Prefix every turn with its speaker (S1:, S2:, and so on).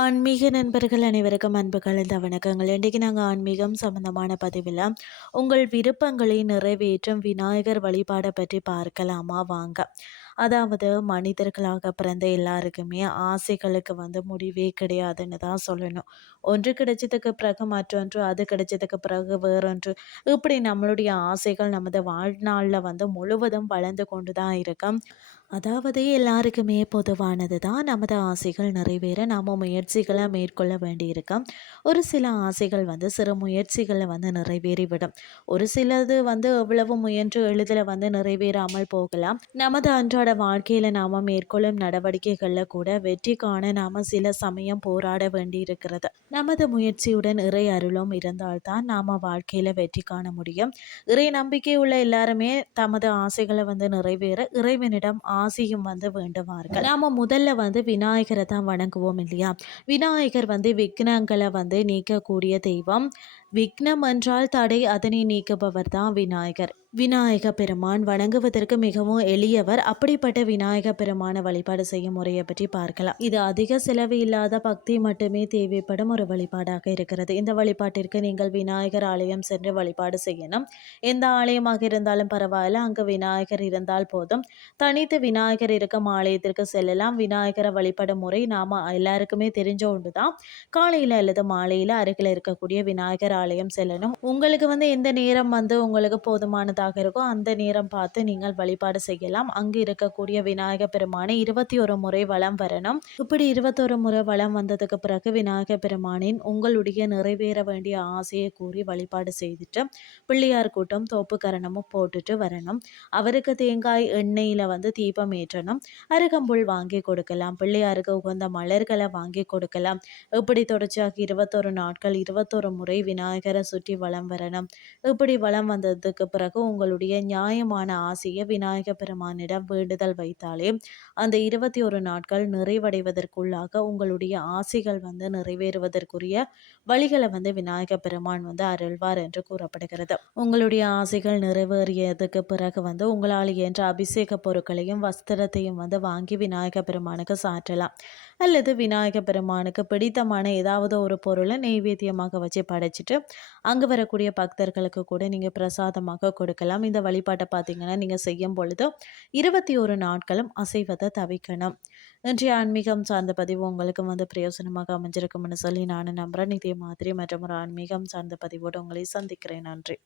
S1: ஆன்மீக நண்பர்கள் அனைவருக்கும் அன்பு கலந்த வணக்கங்கள். இன்றைக்கு நாங்கள் ஆன்மீகம் சம்பந்தமான பதிவில் உங்கள் விருப்பங்களை நிறைவேற்றும் விநாயகர் வழிபாடை பற்றி பார்க்கலாமா? வாங்க. அதாவது மனிதர்களாக பிறந்த எல்லாருக்குமே ஆசைகளுக்கு வந்து முடிவே கிடையாதுன்னு தான் சொல்லணும். ஒன்று கிடைச்சதுக்கு பிறகு மற்றொன்று அது கிடைச்சதுக்கு பிறகு வேறொன்று. இப்படி நம்மளுடைய ஆசைகள் நமது வாழ்நாளில் வந்து முழுவதும் வளர்ந்து கொண்டு தான் இருக்கும். அதாவது எல்லாருக்குமே பொதுவானது தான் நமது ஆசைகள் நிறைவேற நாம் முயற்சிகளை மேற்கொள்ள வேண்டியிருக்கோம். ஒரு சில ஆசைகள் வந்து சிறு முயற்சிகளை வந்து நிறைவேறிவிடும். ஒரு சிலது வந்து எவ்வளவு முயன்று எளிதில் வந்து நிறைவேறாமல் போகலாம். நமது அன்றாட வாழ்க்கையில் நாம் மேற்கொள்ளும் நடவடிக்கைகளில் கூட வெற்றி காண நாம் சில சமயம் போராட வேண்டியிருக்கிறது. நமது முயற்சியுடன் இறை அருளும் இருந்தால்தான் நாம் வாழ்க்கையில் வெற்றி காண முடியும். இறை நம்பிக்கை உள்ள எல்லாருமே தமது ஆசைகளை வந்து நிறைவேற இறைவனிடம் ஆசையும் வந்து வேண்டுவார்கள். நாம முதல்ல வந்து விநாயகரை தான் வணங்குவோம் இல்லையா? விநாயகர் வந்து விக்னங்களை வந்து நீக்கக்கூடிய தெய்வம். விக்னம் என்றால் தடை அதனை நீக்குபவர் தான் விநாயகர். விநாயக பெருமான் வணங்குவதற்கு மிகவும் எளியவர். அப்படிப்பட்ட விநாயக பெருமான வழிபாடு செய்யும் முறையை பற்றி பார்க்கலாம். இது அதிக செலவு இல்லாத பக்தி மட்டுமே தேவைப்படும் ஒரு வழிபாடாக இருக்கிறது. இந்த வழிபாட்டிற்கு நீங்கள் விநாயகர் ஆலயம் சென்று வழிபாடு செய்யணும். எந்த ஆலயமாக இருந்தாலும் பரவாயில்ல. அங்கு விநாயகர் இருந்தால் போதும். தனித்து விநாயகர் இருக்கும் ஆலயத்திற்கு செல்லலாம். விநாயகரை வழிபடும் முறை நாம எல்லாருக்குமே தெரிஞ்ச ஒன்று தான் காலையில் அல்லது மாலையில் அருகில் இருக்கக்கூடிய விநாயகர் ஆலயம் செல்லணும். உங்களுக்கு வந்து எந்த நேரம் வந்து உங்களுக்கு போதுமானதாக இருக்கோ அந்த நேரம் பார்த்து நீங்கள் வழிபாடு செய்யலாம். அங்கு இருக்கக்கூடிய விநாயக பெருமானை இருபத்தி ஒரு முறை வளம் வரணும். இப்படி இருபத்தொரு முறை வளம் வந்ததுக்கு பிறகு விநாயக பெருமானின் உங்களுடைய நிறைவேற வேண்டிய ஆசையை கூறி வழிபாடு செய்துட்டு பிள்ளையார் கூட்டம் தோப்பு கரணமும் போட்டுட்டு வரணும். அவருக்கு தேங்காய் எண்ணெயில் வந்து தீபம் ஏற்றணும். அருகம்புல் வாங்கி கொடுக்கலாம். பிள்ளையாருக்கு உகந்த மலர்களை வாங்கி கொடுக்கலாம். இப்படி தொடர்ச்சியாக இருபத்தொரு நாட்கள் இருபத்தொரு முறை வினா சுற்றி வளம் வரணும். இப்படி வளம் வந்ததுக்கு பிறகு உங்களுடைய நியாயமான ஆசையை விநாயக பெருமானிடம் வேண்டுதல் வைத்தாலே அந்த இருபத்தி ஒரு நாட்கள் நிறைவடைவதற்குள்ளாக உங்களுடைய ஆசைகள் வந்து நிறைவேறுவதற்குரிய வழிகளை வந்து விநாயக பெருமான் வந்து அருள்வார் என்று கூறப்படுகிறது. உங்களுடைய ஆசைகள் நிறைவேறியதுக்கு பிறகு வந்து உங்களால் என்ற அபிஷேக பொருட்களையும் வஸ்திரத்தையும் வந்து வாங்கி விநாயக பெருமானுக்கு சாற்றலாம். அல்லது விநாயக பெருமானுக்கு பிடித்தமான ஏதாவது ஒரு பொருளை நெய்வேத்தியமாக வச்சு படைச்சிட்டு அங்கே வரக்கூடிய பக்தர்களுக்கு கூட நீங்கள் பிரசாதமாக கொடுக்கலாம். இந்த வழிபாட்டை பார்த்தீங்கன்னா நீங்கள் செய்யும் பொழுது இருபத்தி ஒரு நாட்களும் அசைவதை தவிக்கணும் இன்றைய ஆன்மீகம் சார்ந்த பதிவு உங்களுக்கு வந்து பிரயோசனமாக அமைஞ்சிருக்கும்னு சொல்லி நான் நம்புகிறேன் இதே மாதிரி மற்றும் ஒரு ஆன்மீகம் சார்ந்த பதிவோடு உங்களை சந்திக்கிறேன். நன்றி.